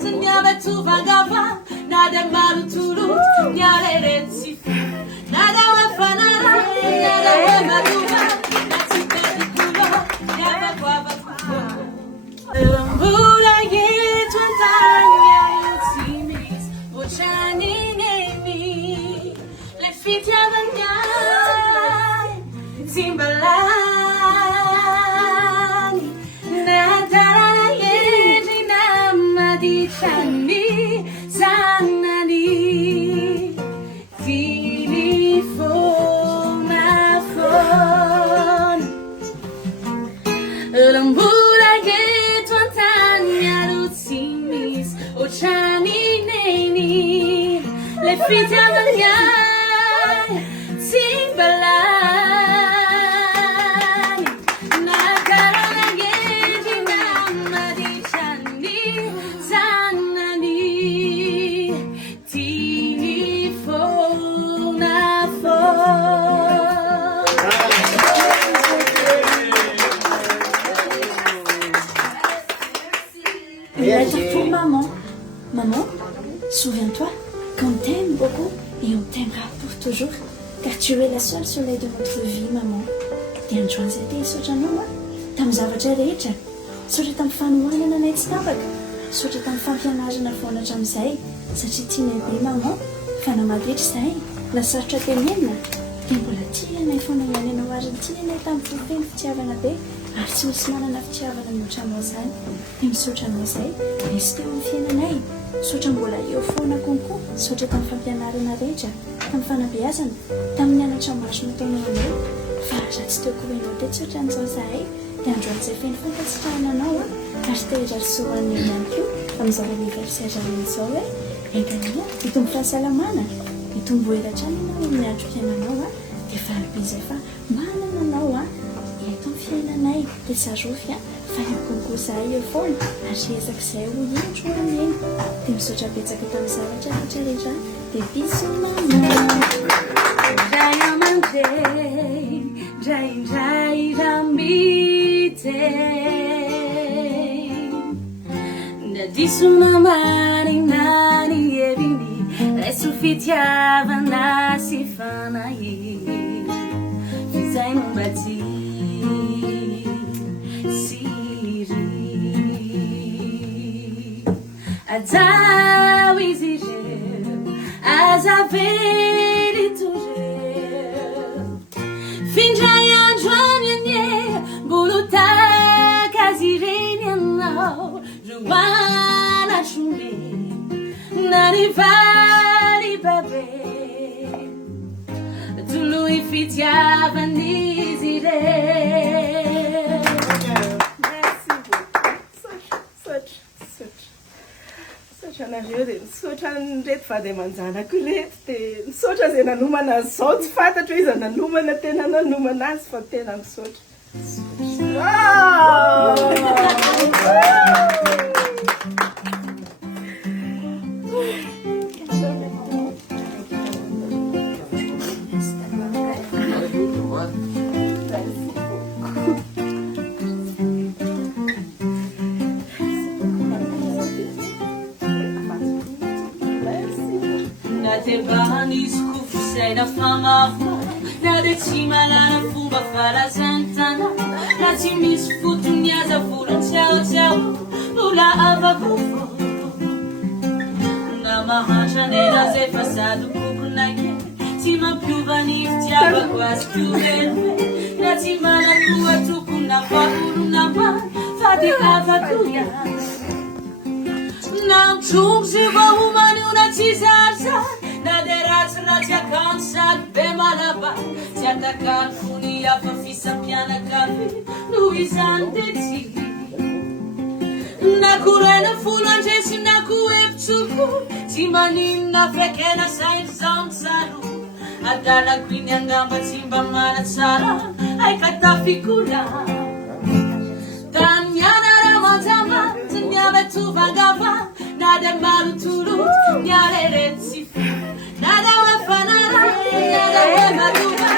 tu vagava, nada malutulu, nyarere tsifu, nada wafanara, nada wemaduva, natika dikulo, nyaba kwaba kuko. Mbula yetu antanya yutimis, bochani nemi, le fitiavana, timbalani, nadara yeji namadishani, zanani, telefona phone. Lambura yetu antanya lutimis, ochani neni, le fitiavana, timbalani, nadara yeji namadishani, zanani, telefona phone. Une lettre pour maman. Maman, souviens-toi qu'on t'aime beaucoup et on t'aimera pour toujours, car tu es la seule soleil de notre vie, maman. Dia androany zay te hisaotra anao tamin'ny zavatra rehetra, saotra tamin'ny fanohanana anay tsy tapaka, saotra tamin'ny fampianarana foana hatramin'izay, satria tianay be maman, fa namaditra izay, nasarotra tenenina, dia mbola tia anay foana ianenao ary tia anay tamin'ny fofeny fitiavana be, ary tsy misy manana fitiavana mihoatra anao izany. Dia misaotra anao izay, misy teo amin'ny fiainanay, saotra mbola eo foana konko, saotra tamin'ny fampianarana rehetra, tamin'ny fanabeazana, tamin'ny mianatra maso nataonao anay. Fa raha tsy teo koenao te tsotra an'izao izahay, dia androany izay feno fankasitrahana anao ary tehidrasoan'ny ihany koa amin'izao anniversaire izao hoe engania hitombo fahasalamana, hitombo helatrany ianao amin'ny androm-piainanao dia varobe izay fa manana anao eto amin'ny fiainanay, dia sarofy fa ihany konko izahay eo foana ary ezak'izay ho endro amin'ny eny, dia misaotra betsaka tamin'ny zavatra rehetrarehetra, dia bisous maman. Ndray aman-janany, ndray ramiteny, nadiso namarinany eviny, reso fitiavana sy fanahy, fizay nombady siry, azao izy ireo, azavely toreo, findray androany anye, mbolotaka azy ireny anao, roana trombe, narivaly babe, tolohy fitiavan'izy ireo. Merci beaucoup. Sotra anareo dia nisotra an'ireto vady aman-janako ireto, dia nisotra izay nanomana azy izao, tsy fantatra hoe iza nanomana tena nanomana azy fa tena misotra. Natebanisy kofosay famava, na dia tsy manana fomba farazantana, na tsy misy fotony aza volony tsiaotsiao, mbola avavavo, na mahantra nena zay fa sady kokonake, tsy mampiova ny fitiavako azy piovelo, na tsy manakoa tokona vaholona many, fa dia avatoya. Namtrongo sy vahomany ona tsy zarizary, na dia ratsiratsy akanjo sady be malaba, tsy atakany fony hafa fisampianakavy, noho izany dia tsy na korena folo andresy na koa epitsoko, tsy maninona fekena saingy zao mitsaro, adalako iny angamba tsy mba mana tsara, aika tafikola tany anaramanjama, ty niaveto vangava, na dia malotolo, nyarere tsifu, na dia wafanara, na dia wemaduva,